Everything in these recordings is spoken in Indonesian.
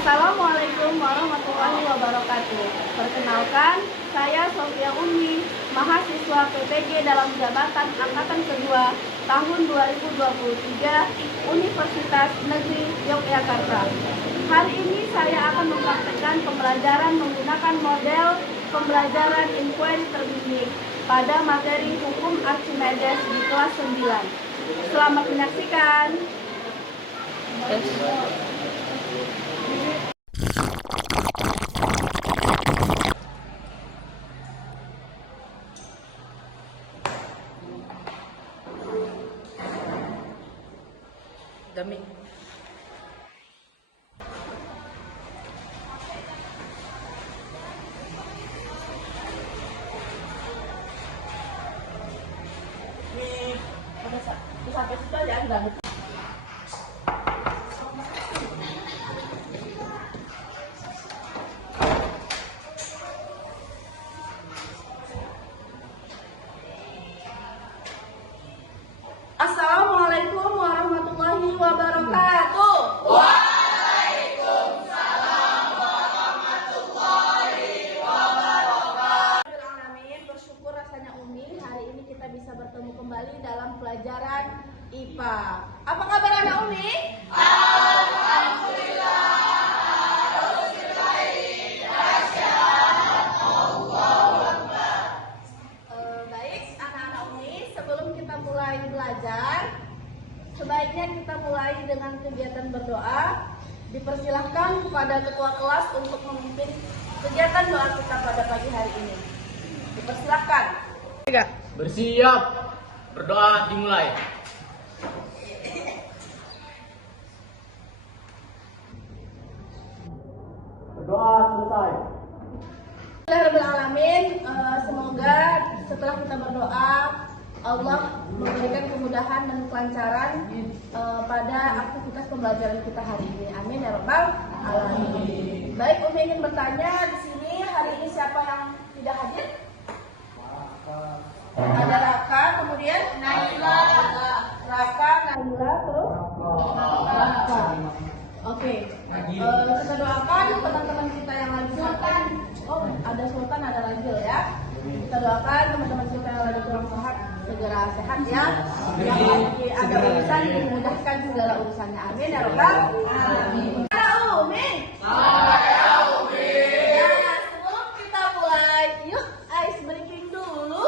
Assalamualaikum warahmatullahi wabarakatuh. Perkenalkan, saya Sofia Umi, mahasiswa PTG dalam jabatan angkatan kedua tahun 2023 Universitas Negeri Yogyakarta. Hari ini saya akan mempraktikkan pembelajaran menggunakan model pembelajaran inquiry terbinik pada materi hukum Archimedes di kelas 9. Selamat menyaksikan. Dami. Ini sampai situ aja enggak. Assalamualaikum warahmatullahi wabarakatuh. Waalaikumsalam warahmatullahi wabarakatuh. Amin, bersyukur rasanya Umi hari ini kita bisa bertemu kembali dalam pelajaran IPA. Apa kabar anak Umi? Alhamdulillah, harus baik, dahsyat, Allahu Akbar. Baik, anak-anak Umi, sebelum kita mulai belajar, sebaiknya kita mulai dengan kegiatan berdoa. Dipersilahkan kepada ketua kelas untuk memimpin kegiatan doa kita pada pagi hari ini. Dipersilahkan. Bersiap. Berdoa dimulai. Berdoa selesai. Bismillahirrahmanirrahim. Semoga setelah kita berdoa, Allah memberikan kemudahan dan kelancaran pada aktivitas pembelajaran kita hari ini. Amin ya rabbal alamin. Baik, Umi ingin bertanya di sini hari ini siapa yang tidak hadir? Ada Raka, kemudian Naila, Raka, Naila, terus Raka. Oke. Kita doakan teman-teman kita yang lagi Sultan. Oh, ada Sultan, ada Rajil ya. Kita doakan teman-teman kita yang lagi kurang sehat segera sehat ya. Yang lagi ada urusan dimudahkan segala urusannya. Amin ya rabbal alamin. Amin. Ya, sebelum kita mulai, yuk ice breaking dulu.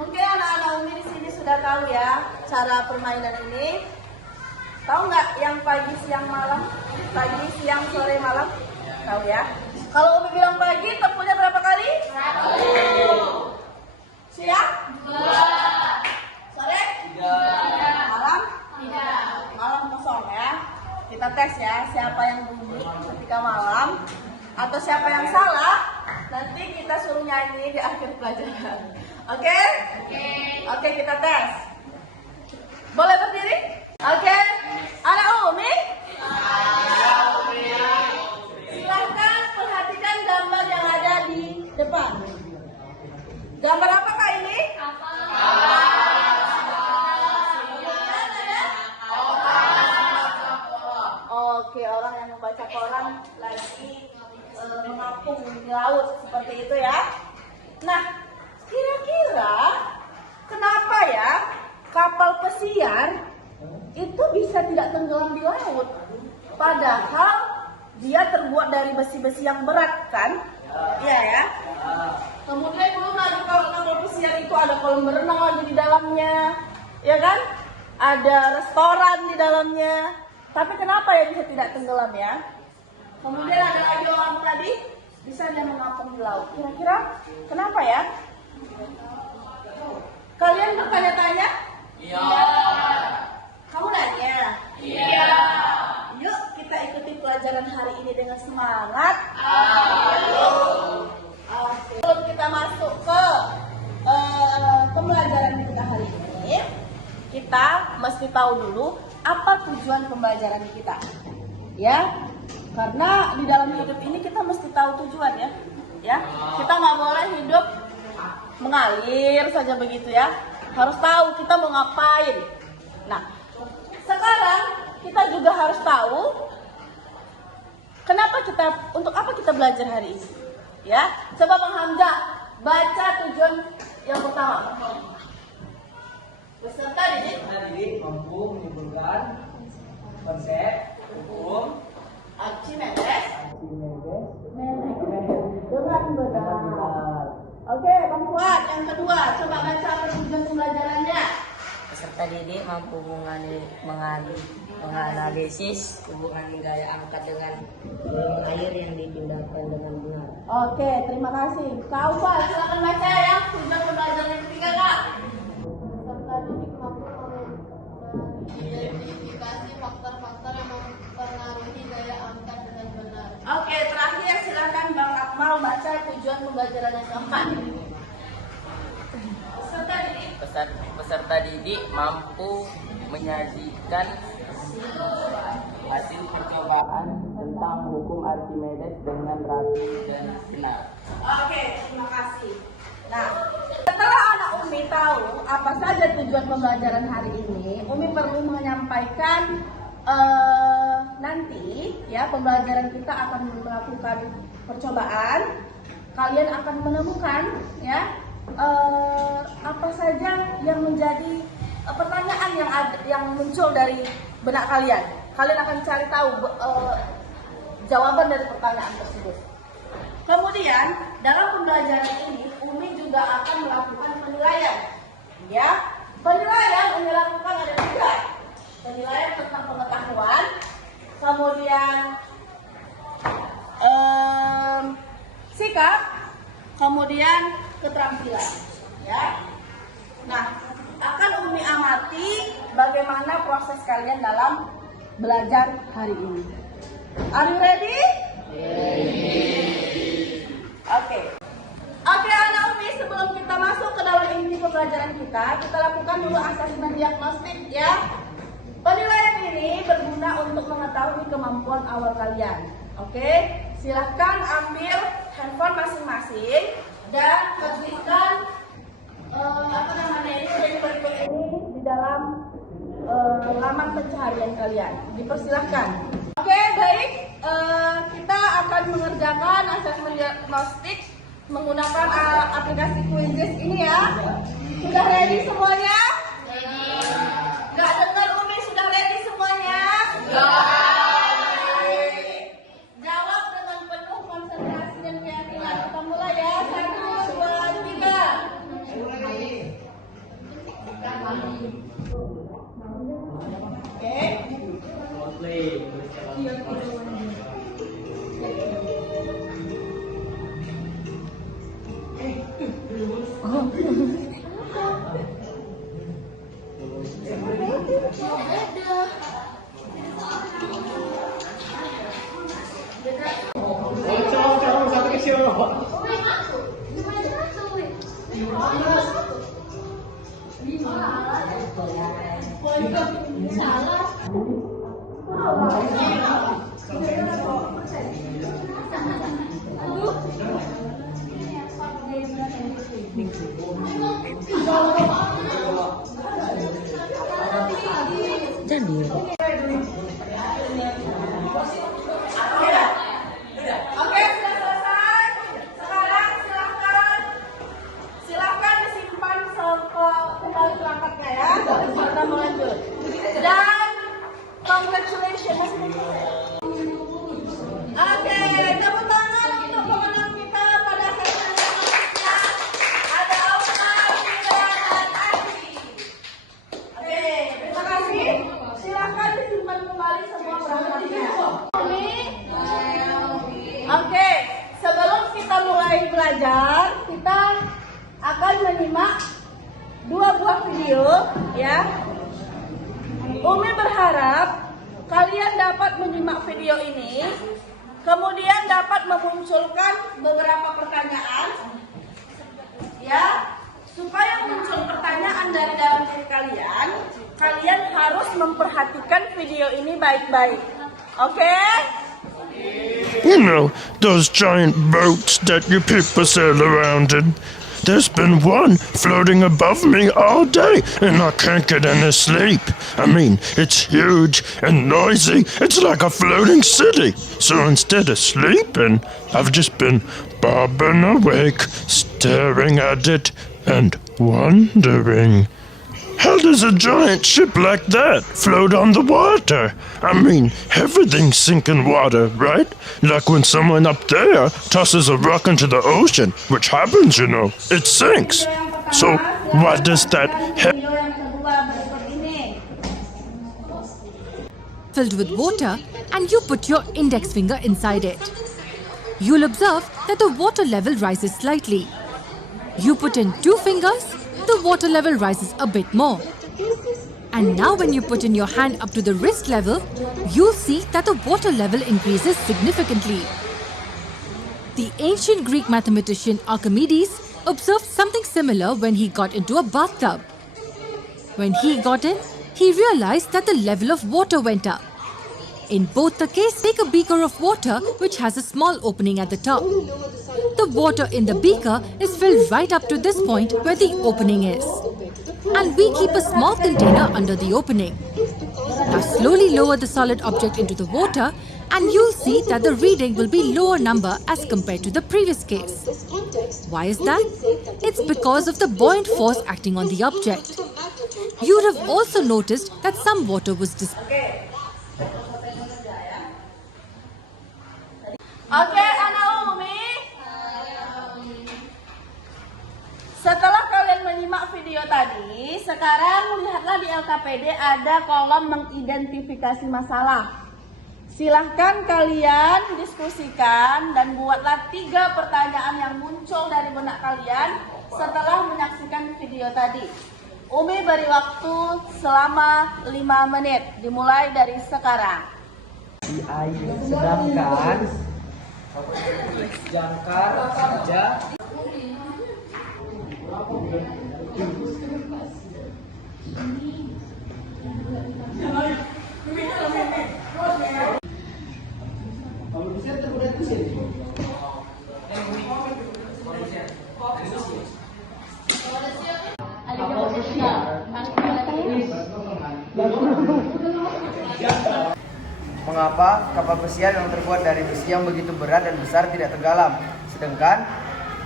Mungkin anak-anak Umi di sini sudah tahu ya cara permainan ini. Tahu nggak yang pagi, siang, malam? Pagi, siang, sore, malam? Tahu ya? Kalau Umi bilang pagi, tempuhnya berapa kali? 1. Siang? 2. Sore? 3. Malam? 3. Malam kosong ya. Kita tes ya, siapa yang bunyi ketika malam atau siapa yang salah, nanti kita suruh nyanyi di akhir pelajaran. Oke? Oke, kita tes. Boleh berdiri? Oke. Anak Umi? Silahkan perhatikan gambar yang ada di depan. Gambar apakah ini? Oke, orang yang membaca koran lagi mengapung di laut seperti itu ya. Nah, kira-kira kenapa ya kapal pesiar itu bisa tidak tenggelam di laut? Padahal dia terbuat dari besi-besi yang berat kan? Iya ya. Kemudian belum lagi kalau kapal pesiar itu ada kolam berenang lagi di dalamnya, ya kan? Ada restoran di dalamnya. Tapi kenapa ya bisa tidak tenggelam ya? Kemudian ada lagi orang tadi bisa dia mengapung di laut. Kira-kira kenapa ya? Kalian bertanya-tanya? Iya. Kamu nanya? Iya. Yuk kita ikuti pelajaran hari ini dengan semangat. mesti tahu dulu apa tujuan pembelajaran kita. Ya, karena di dalam hidup ini kita mesti tahu tujuan ya. Ya, kita nggak boleh hidup mengalir saja begitu ya. Harus tahu kita mau ngapain. Nah, sekarang kita juga harus tahu untuk apa kita belajar hari ini. Ya, coba Bang Hamzah baca tujuan yang pertama. Peserta didik mampu menyimpulkan konsep hukum Archimedes dengan dengan benar. Oke, Bang Fuad, yang kedua, coba baca apa tujuan pembelajarannya. Peserta didik mampu menganalisis hubungan gaya angkat dengan volume air yang dipindahkan dengan benar. Oke, terima kasih. Kak Ufa, silakan baca ya tujuan pembelajaran yang ketiga, Kak. Peserta didik mampu mengidentifikasi faktor-faktor yang mempengaruhi daya angkat dengan benar. Oke, terakhir silakan Bang Akmal baca tujuan pembelajaran yang keempat. Peserta didik mampu menyajikan hasil percobaan tentang hukum Archimedes dengan rapi dan benar. Oke, terima kasih. Nah, setelah anak Umi tahu apa saja tujuan pembelajaran hari ini, Umi perlu menyampaikan nanti ya pembelajaran kita akan melakukan percobaan. Kalian akan menemukan ya apa saja yang menjadi pertanyaan yang muncul dari benak kalian. Kalian akan cari tahu jawaban dari pertanyaan tersebut. Kemudian dalam pembelajaran ini Umi juga akan melakukan penilaian. Ya, penilaian Umi lakukan ada 3. Penilaian tentang pengetahuan, kemudian sikap, kemudian keterampilan. Ya, nah akan Umi amati bagaimana proses kalian dalam belajar hari ini. Are you ready? Oke, anak Umi, sebelum kita masuk ke dalam inti pembelajaran kita lakukan dulu asesmen diagnostik ya. Penilaian ini berguna untuk mengetahui kemampuan awal kalian. Oke, silahkan ambil handphone masing-masing dan ketikkan ini di dalam laman pencaharian kalian. Dipersilahkan. Oke, baik. Kita akan mengerjakan asesmen diagnostik menggunakan aplikasi Quizzes ini ya. Sudah ready semuanya? Nggak dengar Umi, sudah ready semuanya? Jawab dengan penuh konsentrasi dan keyakinan. Kita mulai ya. 1, 2, 3. Oke. Oke, sudah selesai. Sekarang silakan disimpan kembali perangkatnya ya. Kita melanjut. Dan congratulations. Oke, tepuk tangan untuk pemenang kita pada sesi selanjutnya. Ada Omar, Fira, dan Andi. Oke, terima kasih. Silakan disimpan kembali semua perangkatnya. Oke, sebelum kita mulai belajar, kita akan menyimak 2 buah video ya. Umi berharap kalian dapat menyimak video ini, kemudian dapat memunculkan beberapa pertanyaan ya, supaya muncul pertanyaan dari dalam diri kalian, kalian harus memperhatikan video ini baik-baik. Oke? You know, those giant boats that you people sail around in. There's been one floating above me all day, and I can't get any sleep. I mean, it's huge and noisy. It's like a floating city. So instead of sleeping, I've just been bobbing awake, staring at it, and wondering. How does a giant ship like that float on the water? I mean, everything's sinking water, right? Like when someone up there tosses a rock into the ocean, which happens, you know, it sinks. So, why does that happen? Video yang kedua berikut ini. Filled with water, and you put your index finger inside it. You'll observe that the water level rises slightly. You put in 2 fingers, the water level rises a bit more. And now when you put in your hand up to the wrist level, you'll see that the water level increases significantly. The ancient Greek mathematician Archimedes observed something similar when he got into a bathtub. When he got in, he realized that the level of water went up. In both the case, take a beaker of water which has a small opening at the top. The water in the beaker is filled right up to this point where the opening is. And we keep a small container under the opening. Now slowly lower the solid object into the water and you'll see that the reading will be lower number as compared to the previous case. Why is that? It's because of the buoyant force acting on the object. You'd have also noticed that some water was Oke, anak Umi. Setelah kalian menyimak video tadi, sekarang lihatlah di LKPD ada kolom mengidentifikasi masalah. Silahkan kalian diskusikan dan buatlah 3 pertanyaan yang muncul dari benak kalian setelah menyaksikan video tadi. Umi beri waktu selama 5 menit, dimulai dari sekarang. Di air, sedangkan jangkar saja. Mengapa kapal pesiar yang terbuat dari besi yang begitu berat dan besar tidak tenggelam, sedangkan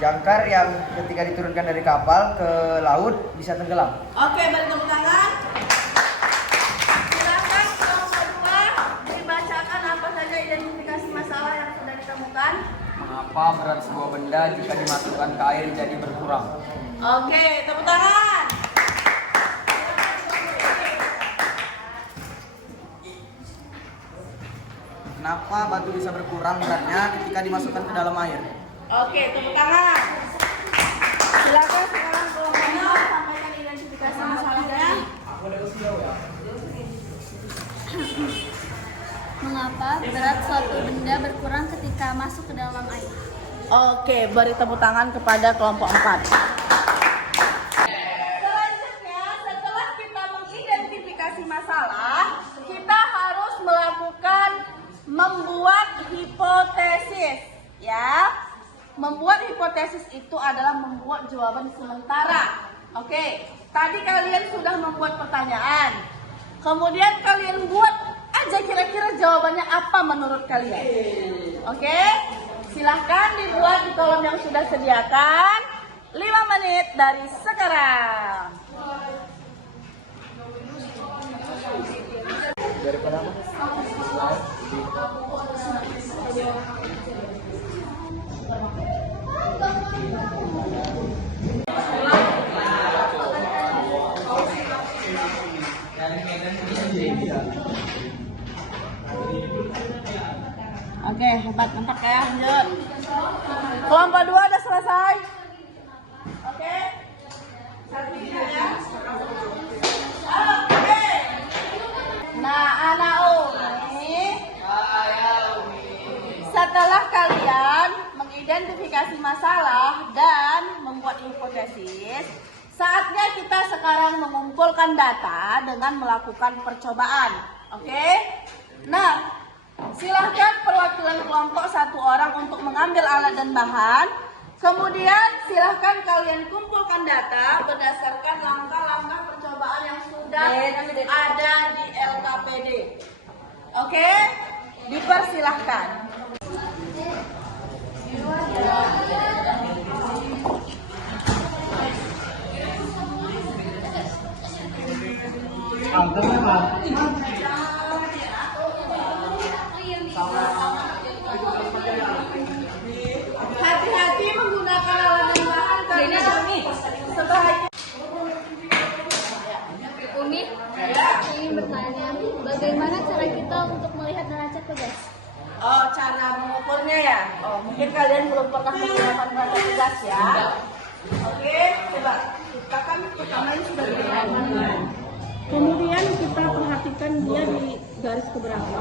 jangkar yang ketika diturunkan dari kapal ke laut bisa tenggelam? Oke, beri tepuk tangan. Silakan kelompok 2 dibacakan apa saja identifikasi masalah yang sudah ditemukan. Mengapa berat sebuah benda jika dimasukkan ke air jadi berkurang? Oke, tepuk tangan. Kenapa batu bisa berkurang beratnya ketika dimasukkan ke dalam air? Oke, tepuk tangan. Silakan sekarang kelompok 2 sampaikan identifikasi masalahnya. Mengapa berat suatu benda berkurang ketika masuk ke dalam air? Oke, beri tepuk tangan kepada kelompok 4. Selanjutnya, setelah kita mengidentifikasi masalah, kita harus melakukan membuat hipotesis, ya. Membuat hipotesis itu adalah membuat jawaban sementara. Oke, tadi kalian sudah membuat pertanyaan. Kemudian kalian buat aja kira-kira jawabannya apa menurut kalian. Oke, silahkan dibuat di kolom yang sudah sediakan. 5 menit dari sekarang. Oke, hebat, mantap ya, lanjut. Kelompok 2 udah selesai. Oke. Ya. Oke. Nah, anak Umi. Setelah kalian mengidentifikasi masalah dan membuat hipotesis, Saatnya kita sekarang mengumpulkan data dengan melakukan percobaan. Oke? Nah, silahkan perwakilan kelompok 1 orang untuk mengambil alat dan bahan. Kemudian silahkan kalian kumpulkan data berdasarkan langkah-langkah percobaan yang sudah ada di LKPD. Oke? Dipersilahkan. Hati-hati menggunakan alat dan bahan karena sebaiknya. Umi, ingin bertanya, bagaimana cara kita untuk melihat neraca pegas? Oh, cara mengukurnya ya? Oh, mungkin kalian belum pernah menggunakan neraca pegas ya? Oke, coba. Kita kan pertama ini sudah digunakan. Kemudian kita perhatikan dia di garis keberapa.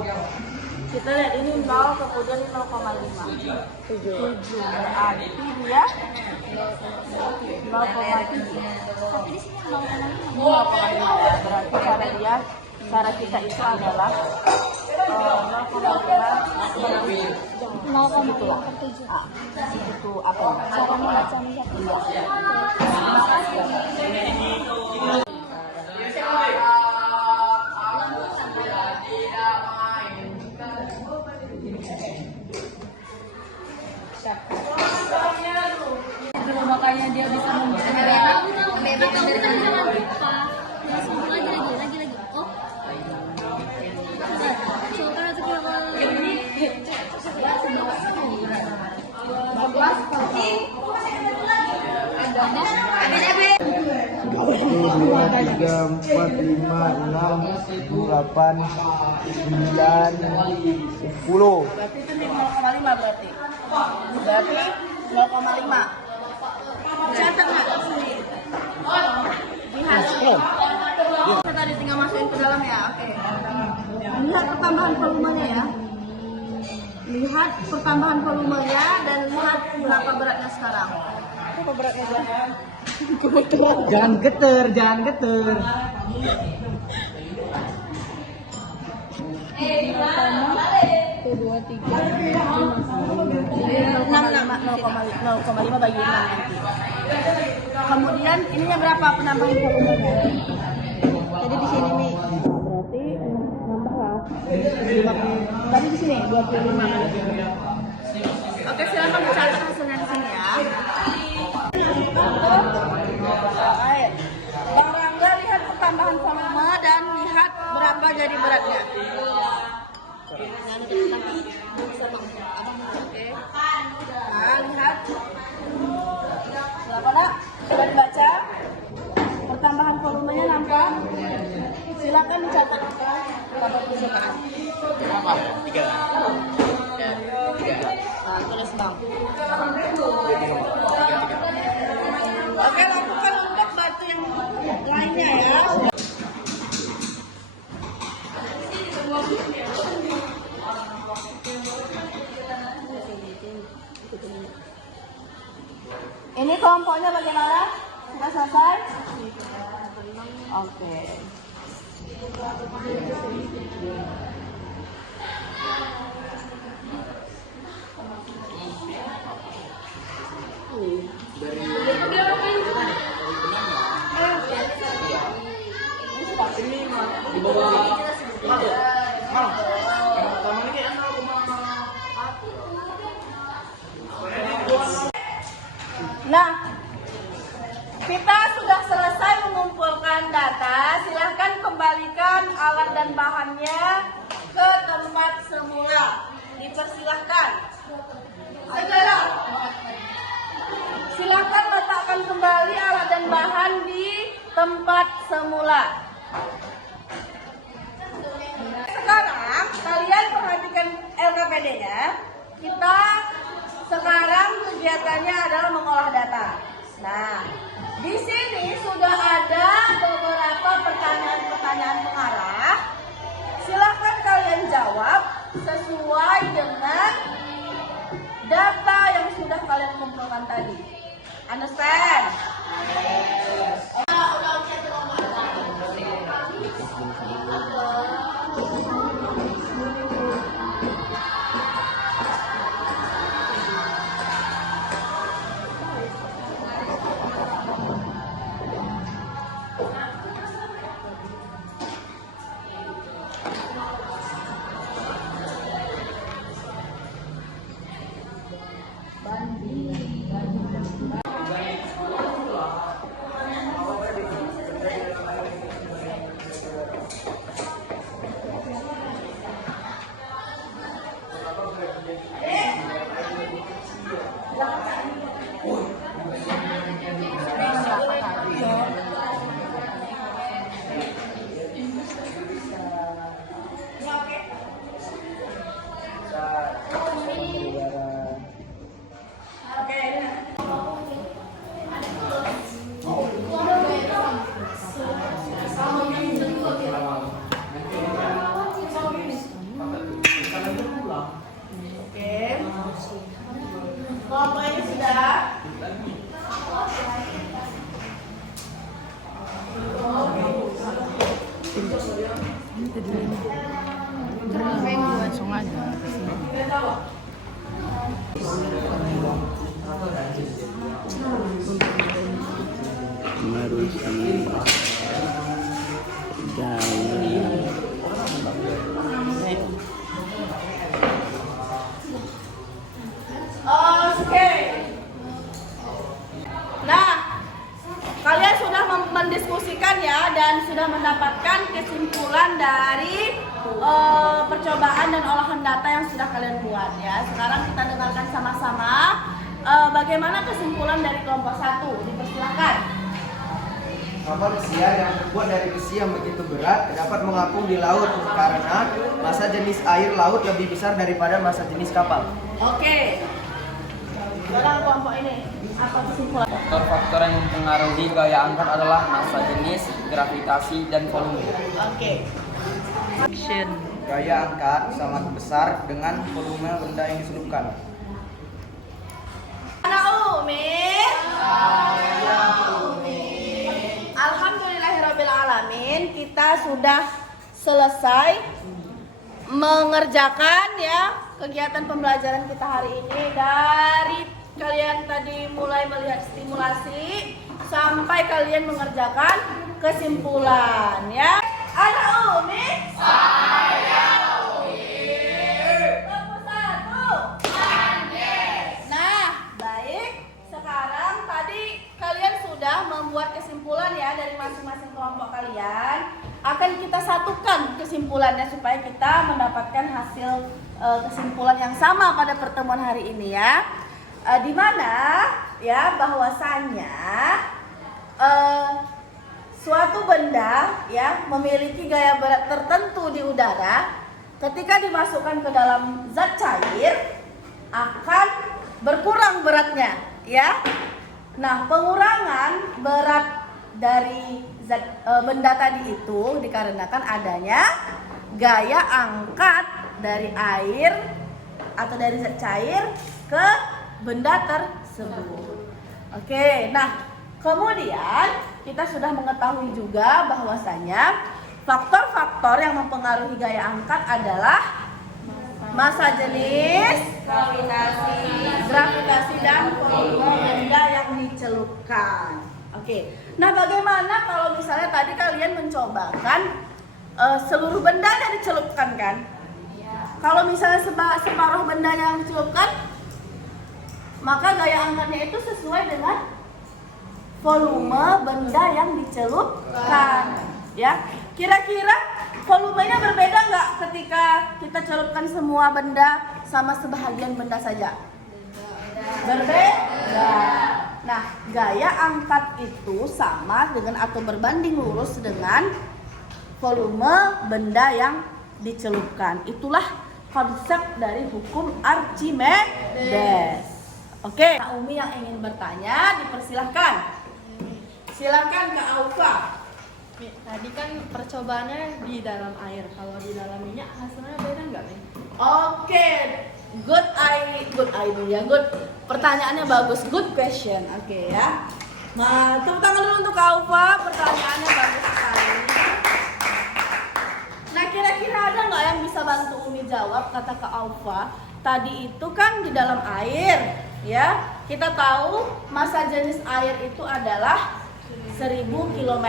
Kita lihat ini 0, kemudian ini 0,5. 7. Berarti dia 0,5 ya. Berarti cara kita itu adalah 0,7. Itu apa? Cara membacanya. Makanya dia bisa membaca. Lagi. Oh. Dua, tiga, 4, 5, 6, 8, 9, 10. Berarti itu 0,5 berarti. Berarti 0,5. Catat nggak di sini? Lihat. Kita tadi tinggal masukin ke dalam ya. Oke. Lihat pertambahan volumenya ya. Lihat pertambahan volumenya dan lihat berapa beratnya sekarang. Berapa beratnya dia? Jangan geter. Kedua, 3, 0,5 bagi 6 nanti. Kemudian ininya berapa penambahan volumenya? Jadi di sini nih. Berarti nambah lah. Tadi di sini 25. Oke, silakan dicatat hasilnya di sini ya. Baik. Bang Rangga lihat pertambahan volume dan lihat berapa jadi beratnya. Oke. Nah, lihat. Berapa nak? Sudah dibaca? Pertambahan volumenya nampak? Silakan dicatat berapa percobaan. Berapa? 3. Nah, tulis bang. Oke, lakukan untuk batu yang lainnya ya. Ini kelompoknya bagaimana? Sudah selesai? Oke. Nah, kita sudah selesai mengumpulkan data. Silahkan kembalikan alat dan bahannya ke tempat semula. Dipersilahkan. Segera. Silahkan letakkan kembali alat dan bahan di tempat semula. Sekarang kalian perhatikan LKPD-nya. Kita sekarang kegiatannya adalah mengolah data. Nah, di sini sudah ada beberapa pertanyaan-pertanyaan pengarah. Silahkan kalian jawab sesuai dengan data yang sudah kalian kumpulkan tadi. Understand? Kelompoknya sudah. Oke. Nah, kalian sudah mendiskusikan ya dan sudah mendapatkan kesimpulan dari percobaan dan olahan data yang sudah kalian buat ya. Sekarang kita dengarkan sama-sama bagaimana kesimpulan dari kelompok 1. Dipersilakan. Kapal pesiar yang terbuat dari besi yang begitu berat dapat mengapung di laut karena massa jenis air laut lebih besar daripada massa jenis kapal. Oke. Sekarang kelompok ini apa kesimpulan? Faktor-faktor yang mempengaruhi gaya angkat adalah massa jenis, gravitasi, dan volume. Oke. Gaya angkat sangat besar dengan volume benda yang diselupkan. Anak Umi. Alhamdulillahirrabbilalamin, kita sudah selesai mengerjakan ya kegiatan pembelajaran kita hari ini. Dari kalian tadi mulai melihat stimulasi sampai kalian mengerjakan kesimpulan ya. Anak Umi. Saya Umi. Kelompok 1. Nah, baik. Sekarang tadi kalian sudah membuat kesimpulan ya dari masing-masing kelompok kalian. Akan kita satukan kesimpulannya supaya kita mendapatkan hasil kesimpulan yang sama pada pertemuan hari ini ya. Di mana ya bahwasannya suatu benda ya memiliki gaya berat tertentu di udara. Ketika dimasukkan ke dalam zat cair akan berkurang beratnya ya. Nah, pengurangan berat dari benda tadi itu dikarenakan adanya gaya angkat dari air atau dari zat cair ke benda tersebut. Oke, nah kemudian kita sudah mengetahui juga bahwasanya faktor-faktor yang mempengaruhi gaya angkat adalah massa jenis, gravitasi dan volume benda yang dicelupkan. Oke. Nah, bagaimana kalau misalnya tadi kalian mencobakan seluruh benda yang dicelupkan kan? Kalau misalnya separuh benda yang dicelupkan, maka gaya angkatnya itu sesuai dengan volume benda yang dicelupkan. Ya, kira-kira volumenya berbeda nggak ketika kita celupkan semua benda sama sebahagian benda saja? Berbeda. Nah, gaya angkat itu sama dengan atau berbanding lurus dengan volume benda yang dicelupkan. Itulah konsep dari hukum Archimedes. Oke, Kak Umi yang ingin bertanya dipersilahkan. Silakan Kak Aufa. Tadi kan percobaannya di dalam air, kalau di dalam minyak hasilnya beda nggak, Mi? Oke, good idea, good. Pertanyaannya bagus, good question. Oke ya. Nah, tepuk tangan dulu untuk Kak Aufa, pertanyaannya bagus sekali. Nah, kira-kira ada nggak yang bisa bantu Umi jawab kata Kak Aufa? Tadi itu kan di dalam air, ya. Kita tahu massa jenis air itu adalah 1000 km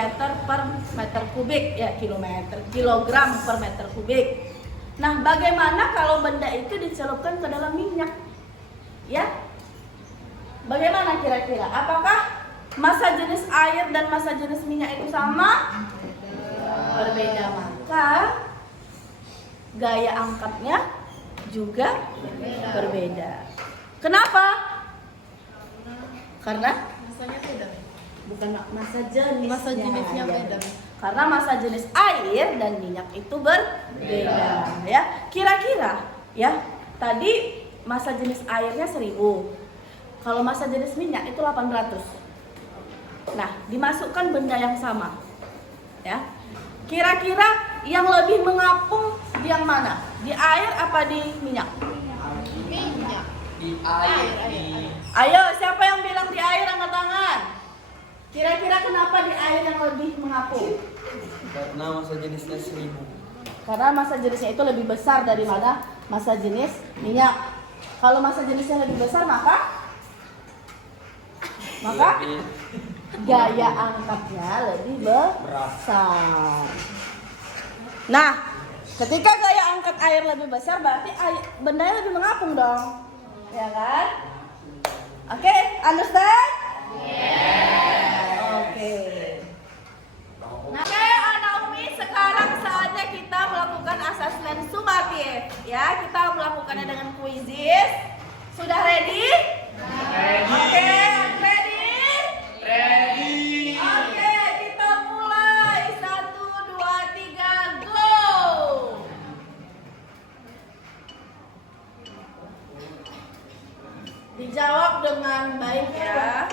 per meter kubik ya, kilogram per meter kubik. Nah, bagaimana kalau benda itu dicelupkan ke dalam minyak? Ya. kira-kira? Apakah massa jenis air dan massa jenis minyak itu sama? Berbeda. Maka gaya angkatnya juga berbeda. Kenapa? Karena Masanya beda. bukan massa jenisnya. Massa jenisnya ya. beda. Karena massa jenis air dan minyak itu berbeda, ya. Kira-kira, ya, tadi massa jenis airnya 1000. Kalau massa jenis minyak itu 800. Nah, dimasukkan benda yang sama, ya. Kira-kira yang lebih mengapung di yang mana? Di air apa di minyak? Minyak. Di air. Ayo, siapa yang bilang di air angkat tangan? Kira-kira kenapa di air yang lebih mengapung? Karena massa jenisnya 1000. Karena massa jenisnya itu lebih besar daripada massa jenis minyak. Kalau massa jenisnya lebih besar maka gaya angkatnya lebih besar. Nah, ketika gaya angkat air lebih besar berarti bendanya lebih mengapung dong. Ya kan? Oke, understand? Oke. Oke, anak Umi, sekarang saatnya kita melakukan asesmen sumatif. Ya, kita melakukannya dengan kuisis. Sudah ready? Oke, ready? Oke, kita mulai. 1, 2, 3, go! Dijawab dengan baik ya.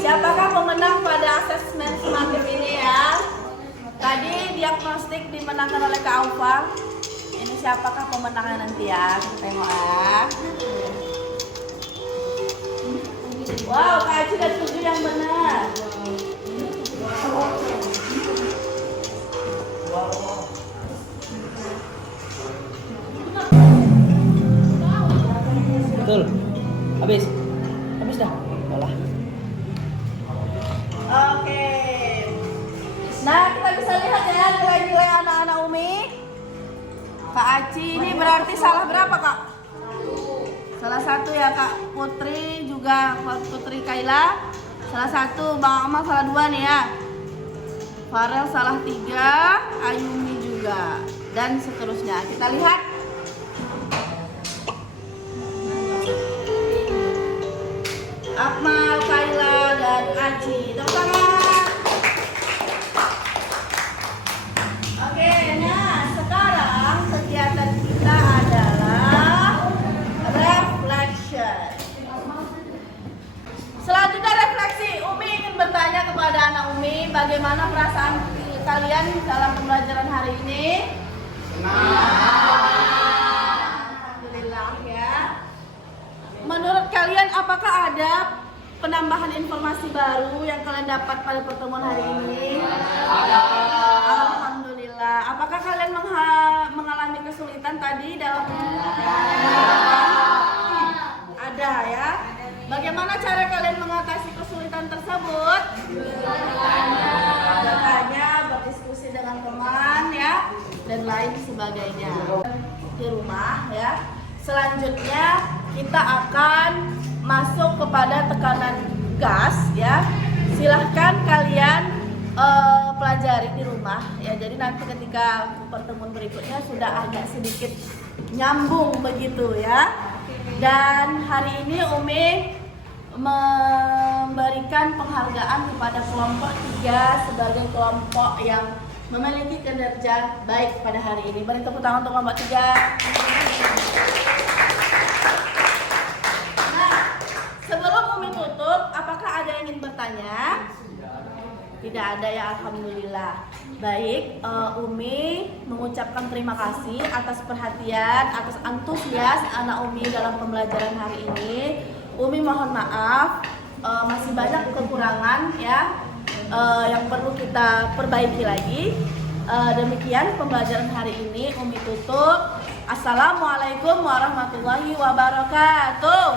Siapakah pemenang pada asesmen sumatif ini ya? Tadi diagnostik dimenangkan oleh Kak Aufa. Ini siapakah pemenangnya nanti ya? Kita tengok ya. Wow, Kak Aci dan 7 yang benar. Betul. Habis dah. Olah. Oke. Nah, kita bisa lihat ya nilai-nilai anak-anak Umi. Kak Aci ini berarti salah berapa, Kak? Salah satu ya, Kak Putri juga, Putri Kaila. Salah satu, Bang Amal salah 2 nih ya. Farel salah 3, Ayumi juga. Dan seterusnya. Kita lihat. Akmal, Kaila, dan Aci. Tepuk tangan. Oke, nah sekarang kegiatan kita adalah reflection. Selanjutnya refleksi. Umi ingin bertanya kepada anak Umi, bagaimana perasaan kalian dalam pembelajaran hari ini? Alhamdulillah ya. Menurut kalian apakah ada penambahan informasi baru yang kalian dapat pada pertemuan hari ini? Alhamdulillah. Apakah kalian mengalami kesulitan tadi dalam ada ya? Bagaimana cara kalian mengatasi kesulitan tersebut? Bertanya, berdiskusi dengan teman ya, dan lain sebagainya. Di rumah ya. selanjutnya kita akan masuk kepada tekanan gas ya. Silahkan kalian pelajari di rumah ya. Jadi nanti ketika pertemuan berikutnya sudah agak sedikit nyambung begitu ya. Dan hari ini Umi memberikan penghargaan kepada kelompok 3 sebagai kelompok yang memiliki kinerja baik pada hari ini. Beri tepuk tangan untuk kelompok 3. Nah, sebelum Umi tutup, apakah ada yang ingin bertanya? Tidak ada ya, alhamdulillah. Baik, Umi mengucapkan terima kasih atas perhatian, atas antusias anak Umi dalam pembelajaran hari ini. Umi mohon maaf, masih banyak kekurangan ya, yang perlu kita perbaiki lagi. Demikian pembelajaran hari ini, Umi tutup. Assalamualaikum warahmatullahi wabarakatuh.